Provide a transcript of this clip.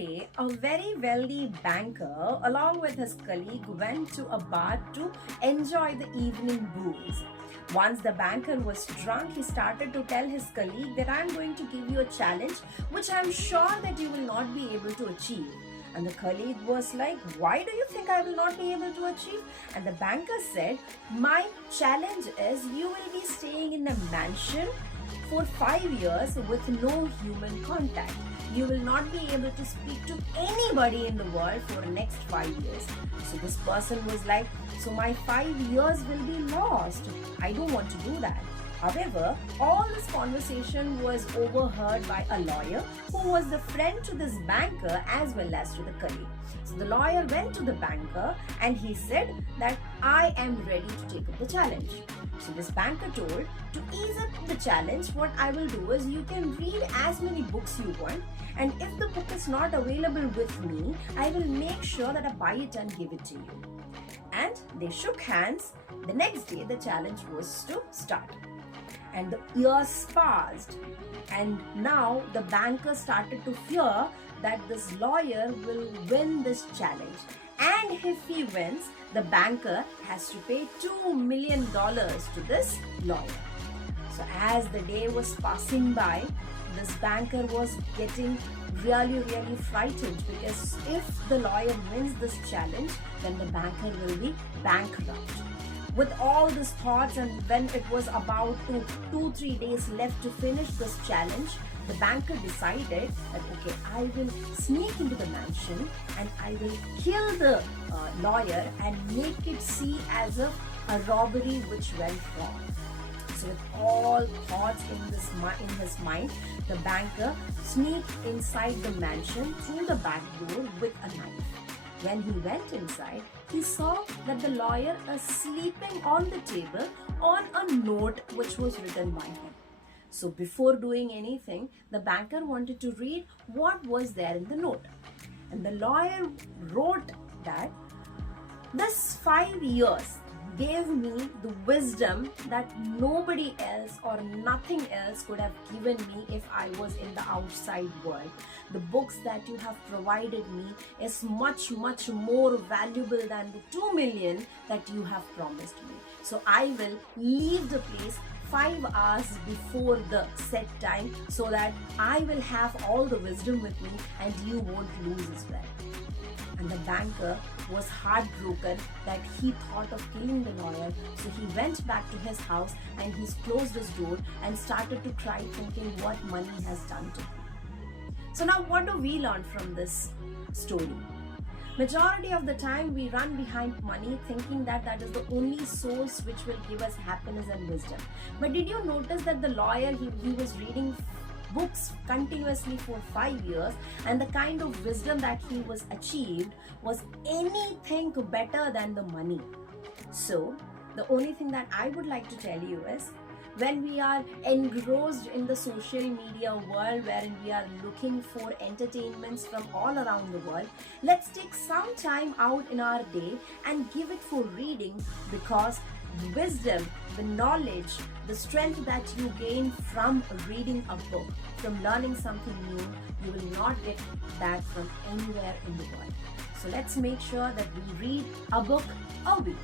day, a very wealthy banker, along with his colleague, went to a bar to enjoy the evening booze. Once the banker was drunk, he started to tell his colleague that I'm going to give you a challenge which I'm sure that you will not be able to achieve. And the colleague was like, why do you think I will not be able to achieve? And the banker said, my challenge is you will be staying in a mansion for 5 years with no human contact. You will not be able to speak to anybody in the world for the next 5 years. So this person was like, so my 5 years will be lost. I don't want to do that. However, all this conversation was overheard by a lawyer who was the friend to this banker as well as to the colleague. So the lawyer went to the banker and he said that I am ready to take up the challenge. So this banker told, to ease up the challenge, what I will do is you can read as many books you want, and if the book is not available with me, I will make sure that I buy it and give it to you. And they shook hands. The next day the challenge was to start. And the years passed, and now the banker started to fear that this lawyer will win this challenge. And if he wins, the banker has to pay $2 million to this lawyer. So as the day was passing by, this banker was getting really frightened, because if the lawyer wins this challenge, then the banker will be bankrupt. With all these thoughts, and when it was about 2-3 days left to finish this challenge, the banker decided that okay, I will sneak into the mansion and I will kill the lawyer and make it see as a robbery which went wrong. So with all thoughts in his mind, the banker sneaked inside the mansion through the back door with a knife. When he went inside, he saw that the lawyer is sleeping on the table on a note which was written by him. So before doing anything, the banker wanted to read what was there in the note. And the lawyer wrote that this 5 years gave me the wisdom that nobody else or nothing else could have given me if I was in the outside world. The books that you have provided me is much more valuable than the 2 million that you have promised me. So I will leave the place 5 hours before the set time so that I will have all the wisdom with me and you won't lose as well. And the banker was heartbroken that he thought of killing the lawyer. So he went back to his house and he closed his door and started to cry, thinking what money has done to him. So now what do we learn from this story? Majority of the time we run behind money thinking that that is the only source which will give us happiness and wisdom. But did you notice that the lawyer, he was reading books continuously for 5 years, and the kind of wisdom that he was achieved was anything better than the money. So the only thing that I would like to tell you is, when we are engrossed in the social media world wherein we are looking for entertainments from all around the world, let's take some time out in our day and give it for reading, because the wisdom, the knowledge, the strength that you gain from reading a book, from learning something new, you will not get that from anywhere in the world. So let's make sure that we read a book a week.